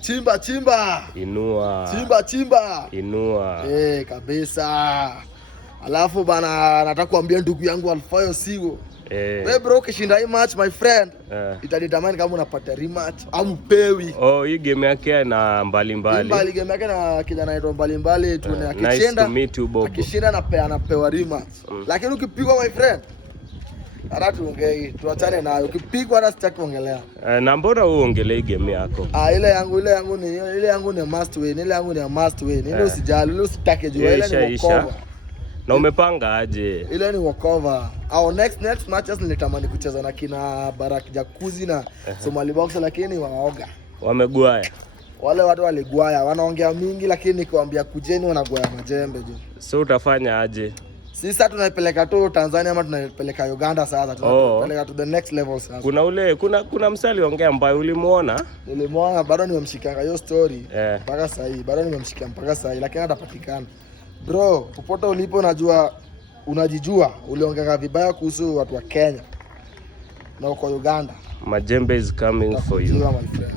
Chimba chimba. Inua. Chimba chimba. Inua. Kabisa. Alafu bana nataka kuambia ndugu yangu Alfayo Sigo. Wewe bro ukishinda hii match my friend, itanitamani kama unapata rematch au mpewi. Hii game yake na mbalimbali. Game yake na kijana anaitwa mbalimbali tuone akishinda. Akishinda anapewa rematch. Lakini ukipigwa my friend, hata tuongee, tuachane nayo. Ukipigwa hata sitaki kuongelea. Na mbona uongelee game yako? Ile yangu ni must win. Ile yangu ni must win. Ile usijali, ile usitake jua, ile ni walkover. Na umepanga aje? Ile ni walkover. Our next matches nilitamani kucheza na kina Barak Jacuzzi na Somali Box, lakini waoga. Wamegwaya. Wale watu waligwaya, wanaongea mingi lakini nikiwaambia kujeni wanagwaya majembe je. So utafanya aje? Sisi tunapeleka tu Tanzania ama tunapeleka Uganda sasa, tunapeleka to the next level sasa. Kuna msali ongea ambaye ulimuona? Nilimuona, bado nimemshikanga hiyo story mpaka sasa hivi. Bado nimemshikia mpaka sasa hivi lakini hatapatikana. Bro, popote ulipo najua unajijua uliongea vibaya kuhusu watu wa Kenya na uko Uganda. Majembe is coming for you. My friend.